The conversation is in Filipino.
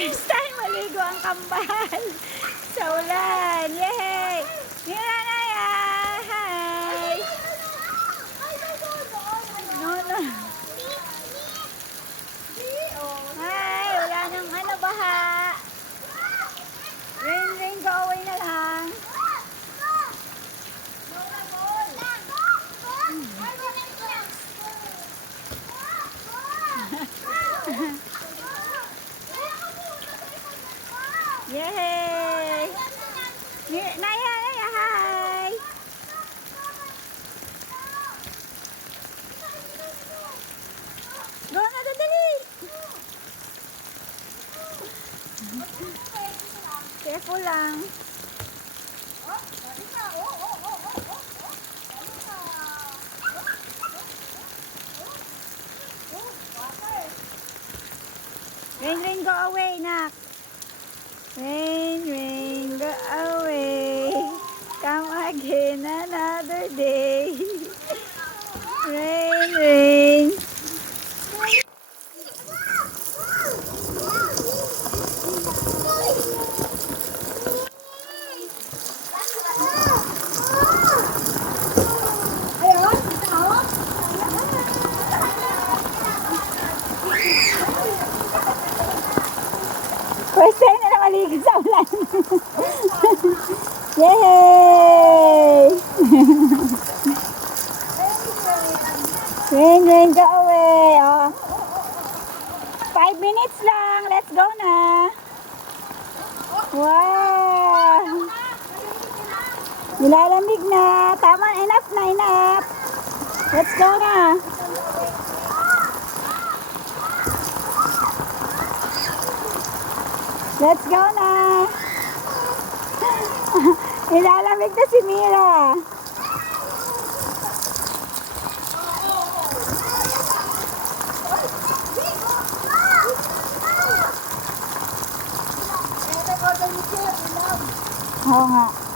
First time maligo ang kambal sa ulan. Yay! Mira na yan! Hi! No, no. Hi! Wala nang ano, baha. Rain, rain, go away na lang. Yay! Naya, Naya, hi! Go na, dali! Careful lang. Rain, rain, go away, nak. Rain, rain, go away. Come again another day. Rain, rain. First time na maligo sa ulan. Yay! Rain, rain, go away. Oh. 5 minutes lang. Let's go na. Wow! Nilalamig na. Tama, enough na, enough. Let's go na. Let's go na. Nilalamig na si Mira. Oo nga.